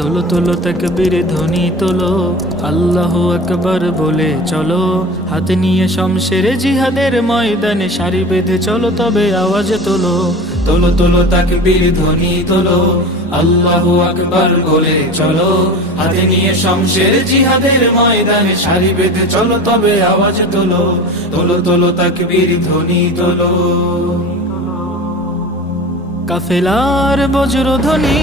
তোলো তোলো তাকবীর ধ্বনি তোলো। আল্লাহ আকবার বলে চলো। হাতে নিয়ে শমশের জিহাদের ময়দানে সারি বেঁধে চলো, তবে আওয়াজ তোলো। তোলো তোলো তাকবীর ধ্বনি তোলো। আল্লাহ আকবার বলে চলো। হাতে নিয়ে শমশের জিহাদের ময়দানে সারি বেঁধে চলো, তবে আওয়াজ তোলো। তোলো তোলো তাকবীর ধ্বনি তোলো। কাফেলার বজ্রধ্বনি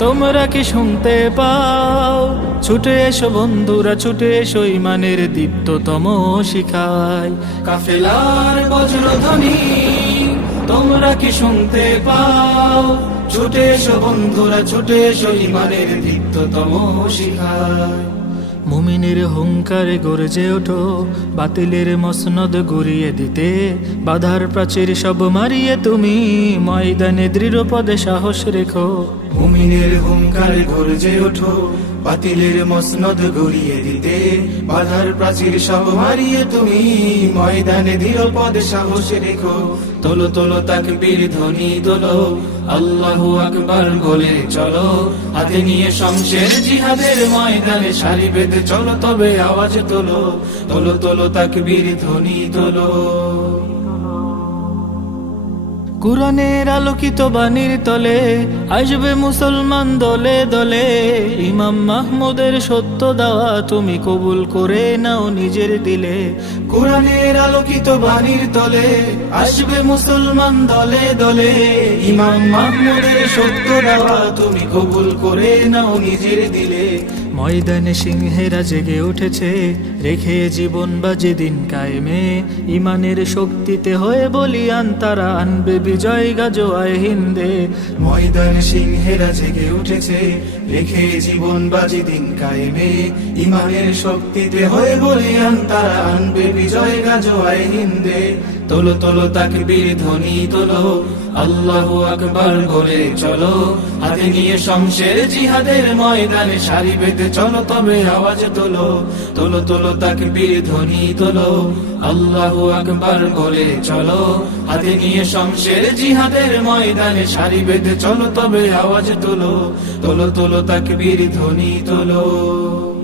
তোমরা কি শুনতে পাও? ছুটে এসো বন্ধুরা, ছুটে এসো ইমানের দীপ্ততম শিখায়। কাফেলার বজ্রধ্বনি, তোমরা কি শুনতে পাও? ছুটে এসো বন্ধুরা, ছুটে এসো ইমানের দীপ্ততম শিখায়। মুমিনের হুঙ্কারে গর্জে ওঠো, বাতিলের মসনদ গড়িয়ে দিতে। বাধার প্রাচীর সব মারিয়ে তুমি, ময়দানে দৃঢ় পদে সাহস রেখো। মুমিনের হুঙ্কারে গর্জে ওঠো, বাতিলের মসনদ গড়িয়ে দিতে। বাধার প্রাচীর সব মারিয়ে তুমি, ময়দানে দৃঢ় পদে সাহস রেখো। তোলো তোলো তাকবীর ধ্বনি তোলো, আল্লাহু আকবার বলে চলো। হাতে নিয়ে শমশের জিহাদের ময়দানে সারি বেঁধে চলো, তবে আওয়াজ তোলো। তোলো তোলো তাকবীর ধ্বনি তোলো। কোরআনের আলোকিত বাণীর তলে আসবে মুসলমান দলে দলে। ইমাম মাহমুদের সত্য দাওয়া তুমি কবুল করে নাও নিজের দিলে। কোরআনের আলোকিত বাণীর তলে আসবে মুসলমান দলে দলে। ইমাম মাহমুদের সত্য দাওয়া তুমি কবুল করে নাও নিজের দিলে। ময়দানে সিংহেরা জেগে উঠেছে, রেখে জীবন বাজে দিন কায়েমে। ইমানের শক্তিতে হয়ে বলিয়ান, তারা আনবে বিজয় গাজোয়ায় হিন্দে। ময়দানে সিংহেরা জেগে উঠেছে, রেখে জীবন বাজে দিন কায়েমে। ইমানের শক্তিতে হয়ে বলিয়ান, তারা আনবে বিজয় গাজোয়ায় হিন্দে। তোলো তোলো তাকবীর, ধ্বনি তোলো। আল্লাহু আকবার বলে চলো। হাতে নিয়ে শমশের জিহাদের ময়দানে সারি বেঁধে চলো, তবে আওয়াজ তোলো। তোলো তোলো তাকবীর, ধ্বনি তোলো। আল্লাহু আকবার বলে চলো। হাতে নিয়ে শমশের জিহাদের ময়দানে সারি বেঁধে চলো, তবে আওয়াজ তোলো। তোলো তোলো তাকবীর, ধ্বনি তোলো।